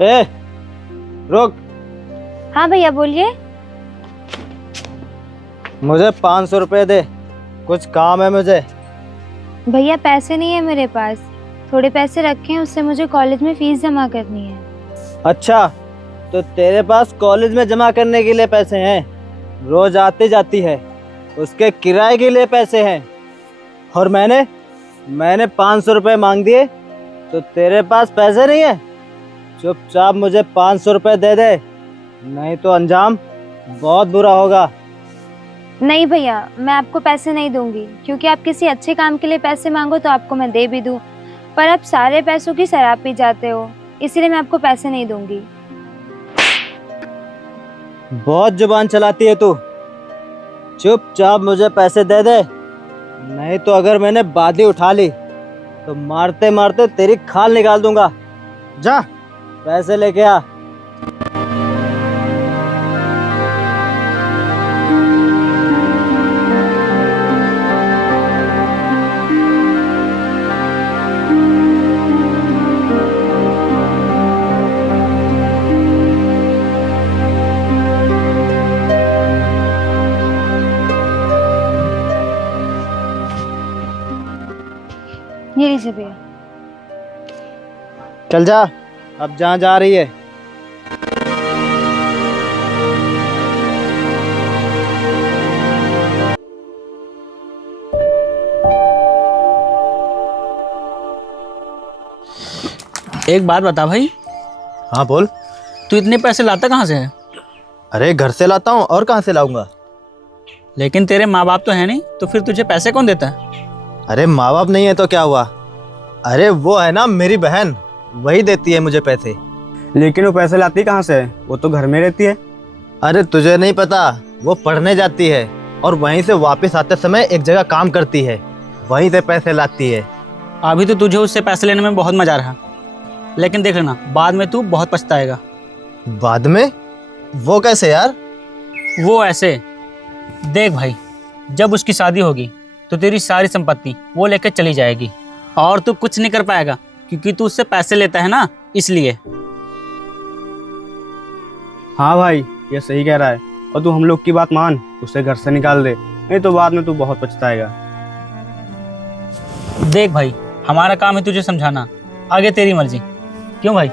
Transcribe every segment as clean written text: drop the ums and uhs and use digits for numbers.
ए, रुक। हाँ भैया बोलिए। मुझे 500 रुपए दे, कुछ काम है मुझे। भैया पैसे नहीं है मेरे पास, थोड़े पैसे रखे हैं, उससे मुझे कॉलेज में फीस जमा करनी है। अच्छा, तो तेरे पास कॉलेज में जमा करने के लिए पैसे हैं, रोज आती जाती है, उसके किराए के लिए पैसे हैं, और मैंने 500 रुपए मांग दिए तो तेरे पास पैसे नहीं है। चुपचाप मुझे 500 रुपए दे दे, नहीं तो अंजाम बहुत बुरा होगा। नहीं भैया, मैं आपको पैसे नहीं दूंगी, क्योंकि आप किसी अच्छे काम के लिए पैसे मांगो तो आपको मैं दे भी दूं, पर आप सारे पैसों की शराब पी जाते हो, इसलिए मैं आपको पैसे नहीं दूंगी। बहुत जुबान चलाती है तू। चुपचाप मुझे पैसे दे दे, नहीं तो अगर मैंने बादी उठा ली तो मारते मारते तेरी खाल निकाल दूंगा। जा पैसे लेके आ। ये लीजिए भैया। चल जा, अब जहाँ जा रही है। एक बात बता भाई, हाँ बोल। तू इतने पैसे लाता कहाँ से है? अरे घर से लाता हूँ, और कहाँ से लाऊंगा। लेकिन तेरे माँ बाप तो है नहीं, तो फिर तुझे पैसे कौन देता है? अरे माँ बाप नहीं है तो क्या हुआ, अरे वो है ना मेरी बहन, वही देती है मुझे पैसे। लेकिन वो पैसे लाती कहाँ से है? वो तो घर में रहती है। अरे तुझे नहीं पता, वो पढ़ने जाती है और वहीं से वापस आते समय एक जगह काम करती है, वहीं से पैसे लाती है। अभी तो तुझे उससे पैसे लेने में बहुत मजा आ रहा, लेकिन देख लेना बाद में तू बहुत पछताएगा। बाद में? वो कैसे यार? वो ऐसे देख भाई, जब उसकी शादी होगी तो तेरी सारी संपत्ति वो लेकर चली जाएगी और तू कुछ नहीं कर पाएगा, क्योंकि तू उससे पैसे लेता है ना, इसलिए। हाँ भाई, ये सही कह रहा है, और तू हम लोग की बात मान, उसे घर से निकाल दे, नहीं तो बाद में तू बहुत पछताएगा। देख भाई, हमारा काम है तुझे समझाना, आगे तेरी मर्जी। क्यों भाई?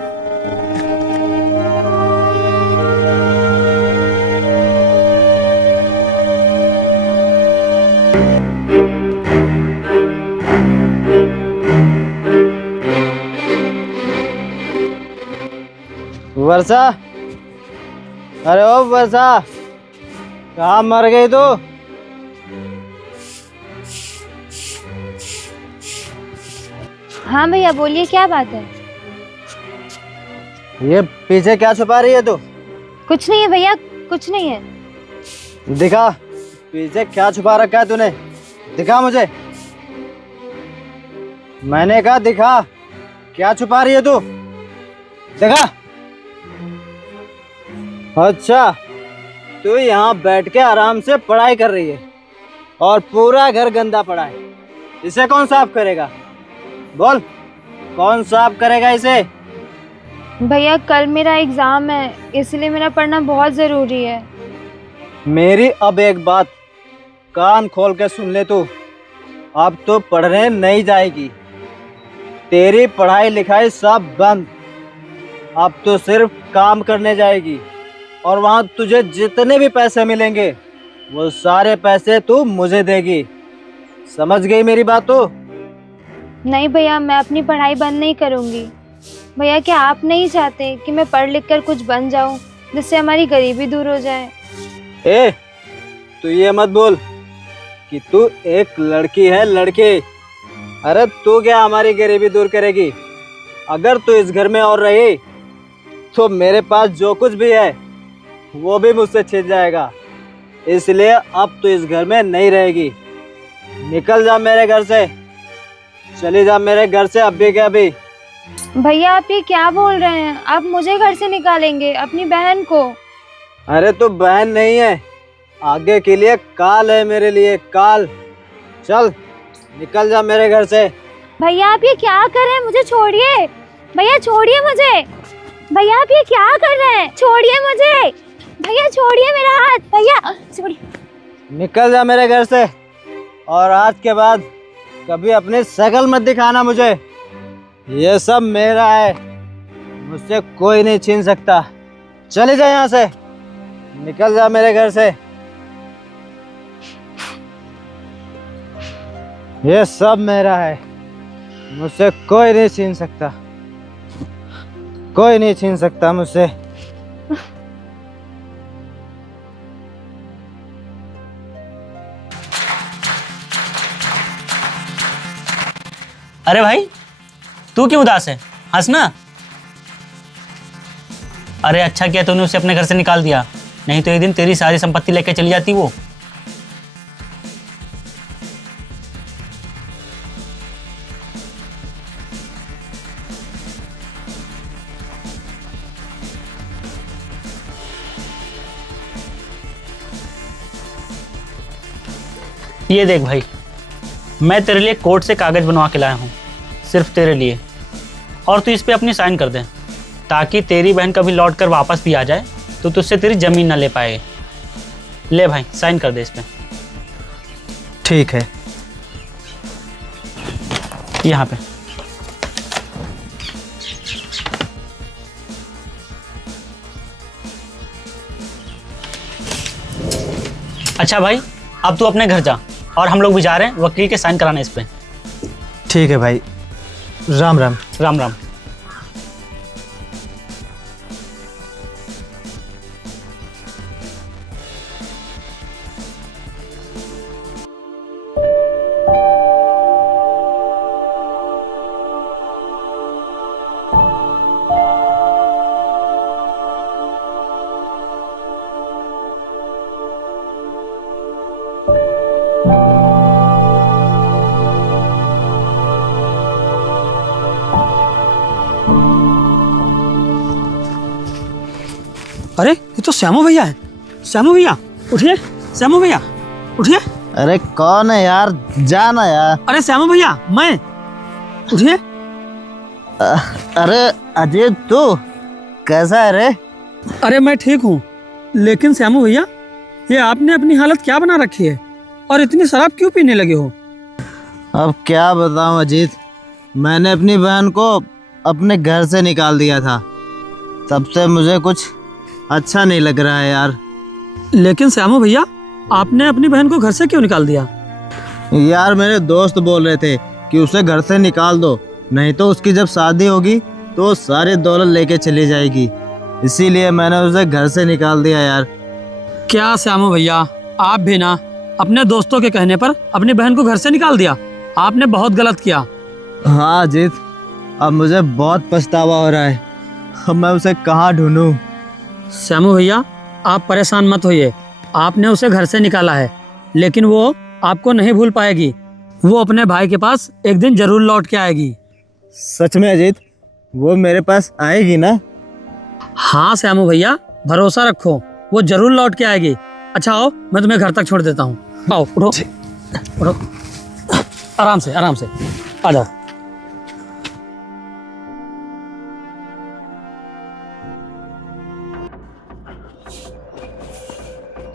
वर्षा, अरे ओ वर्षा, कहाँ मर गई तू? हाँ भैया बोलिए, क्या बात है? ये पीछे क्या छुपा रही है तू? कुछ नहीं है भैया, कुछ नहीं है। दिखा, पीछे क्या छुपा रखा है तूने, दिखा मुझे। मैंने कहा दिखा, क्या छुपा रही है तू, दिखा। अच्छा, तू यहाँ बैठ के आराम से पढ़ाई कर रही है और पूरा घर गंदा पड़ा है, इसे कौन साफ करेगा? बोल, कौन साफ करेगा इसे? भैया कल मेरा एग्जाम है, इसलिए मेरा पढ़ना बहुत जरूरी है। मेरी अब एक बात कान खोल के सुन ले तू, अब तो पढ़ने नहीं जाएगी, तेरी पढ़ाई लिखाई सब बंद, अब तो सिर्फ काम करने जाएगी, और वहाँ तुझे जितने भी पैसे मिलेंगे वो सारे पैसे तू मुझे देगी। समझ गई मेरी बात? तो नहीं भैया, मैं अपनी पढ़ाई बंद नहीं करूंगी। भैया क्या आप नहीं चाहते कि मैं पढ़ लिख कर कुछ बन जाऊं, जिससे हमारी गरीबी दूर हो जाए? ए, तू ये मत बोल कि तू एक लड़की है, लड़की। अरे तू क्या हमारी गरीबी दूर करेगी? अगर तू इस घर में और रही तो मेरे पास जो कुछ भी है वो भी मुझसे छिन जाएगा, इसलिए अब तू इस घर में नहीं रहेगी। निकल जा मेरे घर से, चली जा मेरे घर से अभी के अभी। भैया आप ये क्या बोल रहे हैं? आप मुझे घर से निकालेंगे, अपनी बहन को? अरे तू बहन नहीं है, आगे के लिए काल है मेरे लिए, काल। चल निकल जा मेरे घर से। भैया आप ये क्या कर रहे हैं? मुझे छोड़िए भैया, छोड़िए मुझे। भैया आप ये क्या कर रहे हैं? छोड़िए मुझे भैया, छोड़िए मेरा हाथ भैया, छोड़िए। निकल जा मेरे घर से, और आज के बाद कभी अपनी शक्ल मत दिखाना मुझे। ये सब मेरा है, मुझसे कोई नहीं छीन सकता। चले जा यहाँ से, निकल जा मेरे घर से। ये सब मेरा है, मुझसे कोई नहीं छीन सकता, कोई नहीं छीन सकता मुझसे। अरे भाई, तू क्यों उदास है? हंसना। अरे अच्छा किया तूने उसे अपने घर से निकाल दिया, नहीं तो एक दिन तेरी सारी संपत्ति लेके चली जाती वो। ये देख भाई, मैं तेरे लिए कोर्ट से कागज बनवा के लाया हूँ, सिर्फ तेरे लिए। और तू इस पे अपनी साइन कर दे, ताकि तेरी बहन कभी लौट कर वापस भी आ जाए तो तुझसे तेरी जमीन ना ले पाए। ले भाई, साइन कर दे इस पे। ठीक है। यहाँ पे। अच्छा भाई, अब तू अपने घर जा, और हम लोग भी जा रहे हैं वकील के साइन कराने इस पे। ठीक है भाई, राम राम। राम राम। अरे ये तो श्यामू भैया है। श्यामू भैया उठिए, श्यामू भैया उठिए। अरे कौन है यार, जाना यार। अरे श्यामू भैया, मैं, उठिए। अरे अजय, तू कैसा है रे? अरे मैं ठीक हूँ, लेकिन श्यामू भैया ये आपने अपनी हालत क्या बना रखी है, और इतनी शराब क्यों पीने लगे हो? अब क्या बताऊं अजीत, मैंने अपनी बहन को अपने घर से निकाल दिया था, तब से मुझे कुछ अच्छा नहीं लग रहा है यार। लेकिन श्यामू भैया, आपने अपनी बहन को घर से क्यों निकाल दिया? यार मेरे दोस्त बोल रहे थे कि उसे घर से निकाल दो, नहीं तो उसकी जब शादी होगी तो वो सारे दौलत लेके चली जाएगी, इसीलिए मैंने उसे घर से निकाल दिया यार। क्या श्यामू भैया, आप भी ना अपने दोस्तों के कहने पर अपनी बहन को घर से निकाल दिया? आपने बहुत गलत किया। हाँ अजीत, अब मुझे बहुत पछतावा हो रहा है, अब मैं उसे कहाँ ढूंढूं? श्यामू भैया आप परेशान मत होइए, आपने उसे घर से निकाला है, लेकिन वो आपको नहीं भूल पाएगी। वो अपने भाई के पास एक दिन जरूर लौट के आएगी। सच में अजीत, वो मेरे पास आएगी ना? हाँ श्यामू भैया, भरोसा रखो, वो जरूर लौट के आएगी। अच्छा आओ, मैं तुम्हें घर तक छोड़ देता हूँ। आओ, उठो उठो, आराम से आ जाओ।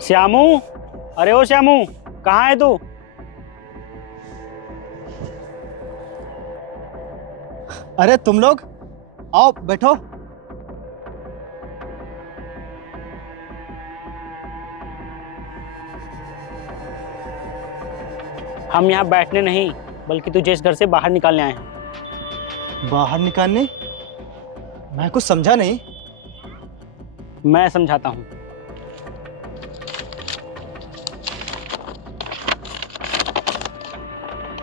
श्यामू, अरे ओ श्यामू, कहाँ है तू? अरे तुम लोग आओ, बैठो। हम यहाँ बैठने नहीं, बल्कि तुझे इस घर से बाहर निकालने आए हैं। बाहर निकालने? मैं कुछ समझा नहीं। मैं समझाता हूँ।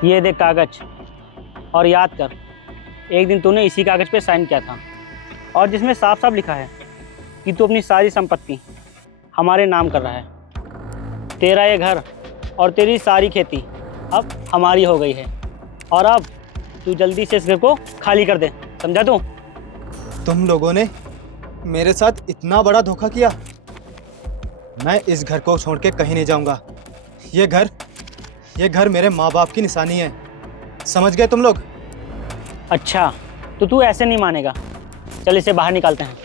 ये देख कागज, और याद कर, एक दिन तूने इसी कागज पे साइन किया था, और जिसमें साफ साफ लिखा है कि तू अपनी सारी संपत्ति हमारे नाम कर रहा है। तेरा ये घर और तेरी सारी खेती अब हमारी हो गई है, और अब तू जल्दी से इस घर को खाली कर दे, समझा तू? तुम लोगों ने मेरे साथ इतना बड़ा धोखा किया। मैं इस घर को छोड़ के कहीं नहीं जाऊंगा। ये घर मेरे माँ बाप की निशानी है, समझ गए तुम लोग? अच्छा, तो तू ऐसे नहीं मानेगा, चल इसे बाहर निकालते हैं।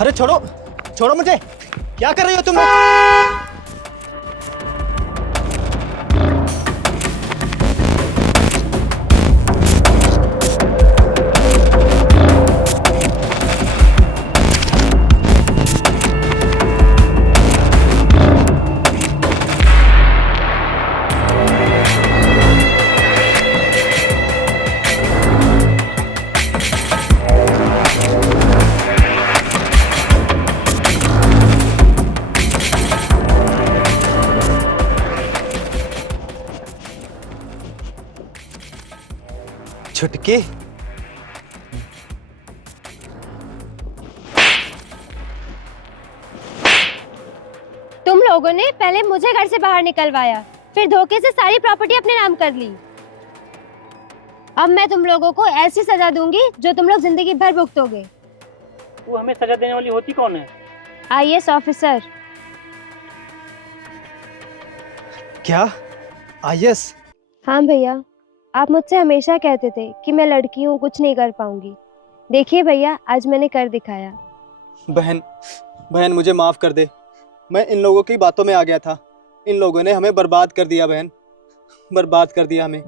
अरे छोड़ो, छोड़ो मुझे, क्या कर रही हो तुम? छुटकी, तुम लोगों ने पहले मुझे घर से बाहर निकलवाया, फिर धोखे से सारी प्रॉपर्टी अपने नाम कर ली। अब मैं तुम लोगों को ऐसी सजा दूंगी जो तुम लोग जिंदगी भर भुगतोगे। तू हमें सजा देने वाली होती कौन है? IAS officer. क्या आईएएस? हाँ भैया, आप मुझसे हमेशा कहते थे कि मैं लड़की हूँ, कुछ नहीं कर पाऊंगी। देखिए भैया, आज मैंने कर दिखाया। बहन, बहन मुझे माफ कर दे, मैं इन लोगों की बातों में आ गया था। इन लोगों ने हमें बर्बाद कर दिया बहन, बर्बाद कर दिया हमें।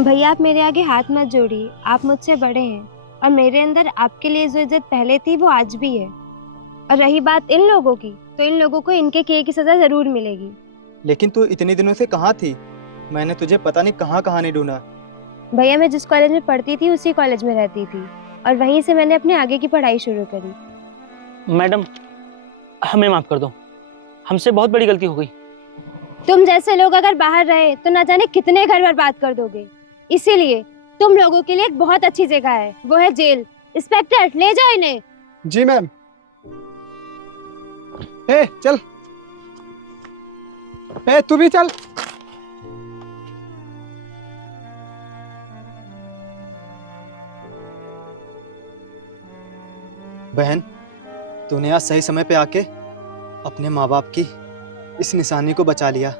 भैया आप मेरे आगे हाथ मत जोड़िए, आप मुझसे बड़े हैं और मेरे अंदर आपके लिए जो इज्जत पहले थी वो आज भी है। और रही बात इन लोगों की, तो इन लोगों को इनके किए की सजा जरूर मिलेगी। लेकिन तू इतने दिनों से कहाँ थी? मैंने तुझे पता नहीं कहाँ कहाँ नहीं ढूंढा। भैया मैं जिस कॉलेज में पढ़ती थी उसी कॉलेज में रहती थी और वहीं से मैंने अपने आगे की पढ़ाई शुरू करी। मैडम, हमें माफ़ कर दो, हमसे बहुत बड़ी गलती हो गई। तुम जैसे लोग अगर बाहर रहे तो ना जाने कितने घर बर्बाद कर दोगे। इसीलिए तुम लोगों के लिए एक बहुत अच्छी जगह है, वो है जेल। इंस्पेक्टर ले जाओ इन्हें। जी मैम। ए चल, ए तू भी चल। बहन, तूने आज सही समय पे आके अपने माँ बाप की इस निशानी को बचा लिया।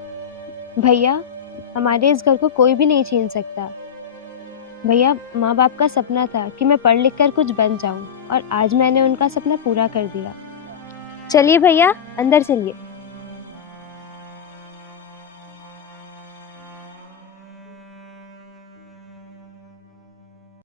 भैया हमारे इस घर को कोई भी नहीं छीन सकता। भैया माँ बाप का सपना था कि मैं पढ़ लिख कर कुछ बन जाऊं और आज मैंने उनका सपना पूरा कर दिया। चलिए भैया अंदर चलिए।